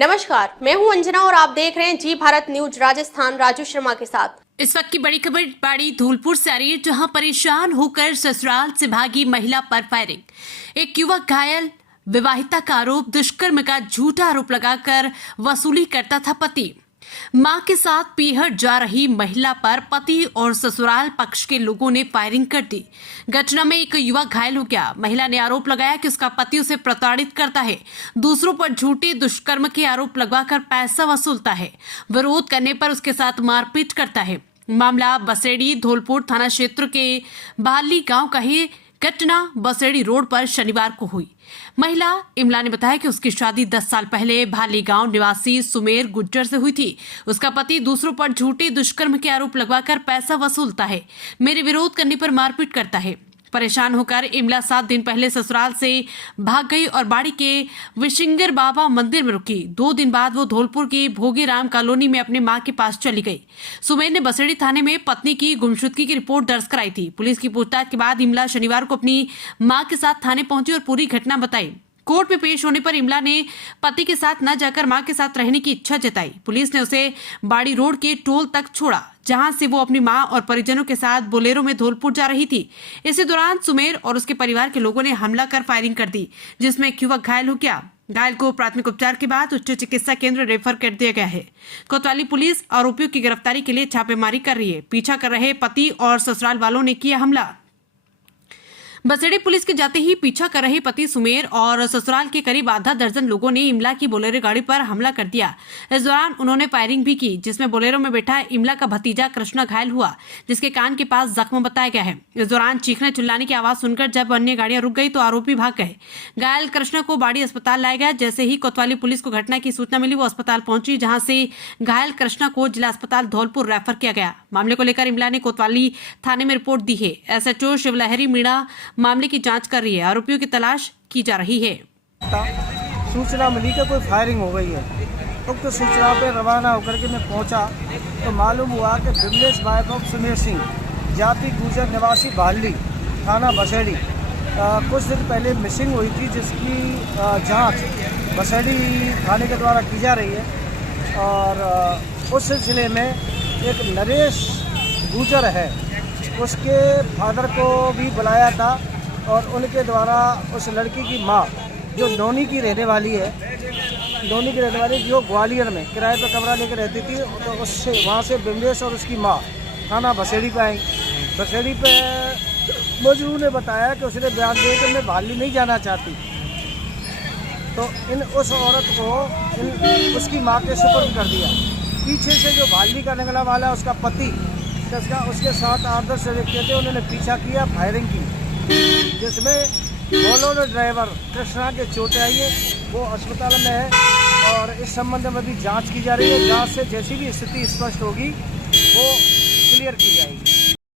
नमस्कार, मैं हूं अंजना और आप देख रहे हैं जी भारत न्यूज राजस्थान। राजू शर्मा के साथ। इस वक्त की बड़ी खबर बाड़ी धौलपुर से आ रही है, जहां परेशान होकर ससुराल से भागी महिला पर फायरिंग। एक युवक घायल, विवाहिता का आरोप, दुष्कर्म का झूठा आरोप लगाकर वसूली करता था पति। मां के साथ पीहर जा रही महिला पर पति और ससुराल पक्ष के लोगों ने फायरिंग कर दी। घटना में एक युवक घायल हो गया। महिला ने आरोप लगाया कि उसका पति उसे प्रताड़ित करता है, दूसरों पर झूठे दुष्कर्म के आरोप लगवाकर पैसा वसूलता है, विरोध करने पर उसके साथ मारपीट करता है। मामला बसेड़ी धौलपुर थाना क्षेत्र के बाली गांव का है। घटना बसेड़ी रोड पर शनिवार को हुई। महिला इमला ने बताया कि उसकी शादी 10 साल पहले भाली गांव निवासी सुमेर गुज्जर से हुई थी। उसका पति दूसरों पर झूठे दुष्कर्म के आरोप लगवाकर पैसा वसूलता है, मेरे विरोध करने पर मारपीट करता है। परेशान होकर इमला 7 दिन पहले ससुराल से भाग गई और बाड़ी के विशिंगर बाबा मंदिर में रुकी। 2 दिन बाद वो धौलपुर की भोगीराम कॉलोनी में अपने मां के पास चली गई। सुमेर ने बसेड़ी थाने में पत्नी की गुमशुदगी की रिपोर्ट दर्ज कराई थी। पुलिस की पूछताछ के बाद इमला शनिवार को अपनी मां के साथ थाने पहुंची और पूरी घटना बताई। कोर्ट में पेश होने पर इमला ने पति के साथ न जाकर मां के साथ रहने की इच्छा जताई। पुलिस ने उसे बाड़ी रोड के टोल तक छोड़ा, जहां से वो अपनी मां और परिजनों के साथ बोलेरो में धौलपुर जा रही थी। इसी दौरान सुमेर और उसके परिवार के लोगों ने हमला कर फायरिंग कर दी, जिसमें एक युवक घायल हो गया। घायल को प्राथमिक उपचार के बाद उच्च चिकित्सा केंद्र रेफर कर दिया गया है। कोतवाली पुलिस आरोपियों की गिरफ्तारी के लिए छापेमारी कर रही है। पीछा कर रहे पति और ससुराल वालों ने किया हमला। बसेड़ी पुलिस के जाते ही पीछा कर रहे पति सुमेर और ससुराल के करीब आधा दर्जन लोगों ने इमला की बोलेरो गाड़ी पर हमला कर दिया। इस दौरान उन्होंने फायरिंग भी की, जिसमें बोलेरो में बैठा इमला का भतीजा कृष्णा घायल हुआ, जिसके कान के पास जख्म बताया गया है। इस दौरान चीखने चिल्लाने की आवाज सुनकर जब अन्य गाड़ियां रुक गई तो आरोपी भाग गए। घायल कृष्णा को बाड़ी अस्पताल लाया गया। जैसे ही कोतवाली पुलिस को घटना की सूचना मिली, वो अस्पताल पहुंची, जहां से घायल कृष्णा को जिला अस्पताल धौलपुर रेफर किया गया। मामले को लेकर इमला ने कोतवाली थाने में रिपोर्ट दी है। एसएचओ शिवलहरी मीणा मामले की जांच कर रही है। आरोपियों की तलाश की जा रही है। सूचना मिली कि कोई फायरिंग हो गई है। उक्त सूचना पे रवाना होकर के मैं पहुंचा तो मालूम हुआ कि विमलेश वाइफ ऑफ सुमेर सिंह, जाति गुजर, निवासी बाली, थाना बसेड़ी, कुछ दिन पहले मिसिंग हुई थी, जिसकी जांच बसेड़ी थाने के द्वारा की जा रही है। और उस सिलसिले में एक नरेश गुजर है, उसके फादर को भी बुलाया था और उनके द्वारा उस लड़की की मां, जो नौनी की रहने वाली है, जो ग्वालियर में किराए पर कमरा लेकर रहती थी, तो उससे वहाँ से विमलेश और उसकी मां थाना बसेड़ी पे आई। बसेड़ी पे मजरू ने बताया कि उसने बयान दिया कि मैं भाली नहीं जाना चाहती। तो उस औरत को उसकी मां के सुपुर्द कर दिया। पीछे से जो भाली का निकला वाला उसका पति, उसके साथ 8-10 व्यक्ति थे, उन्होंने पीछा किया, फायरिंग की, जिसमें बोलेरो ड्राइवर कृष्णा के चोटें आई है। वो अस्पताल में है और इस संबंध में भी जांच की जा रही है। जांच से जैसी भी स्थिति स्पष्ट होगी वो क्लियर की जाएगी।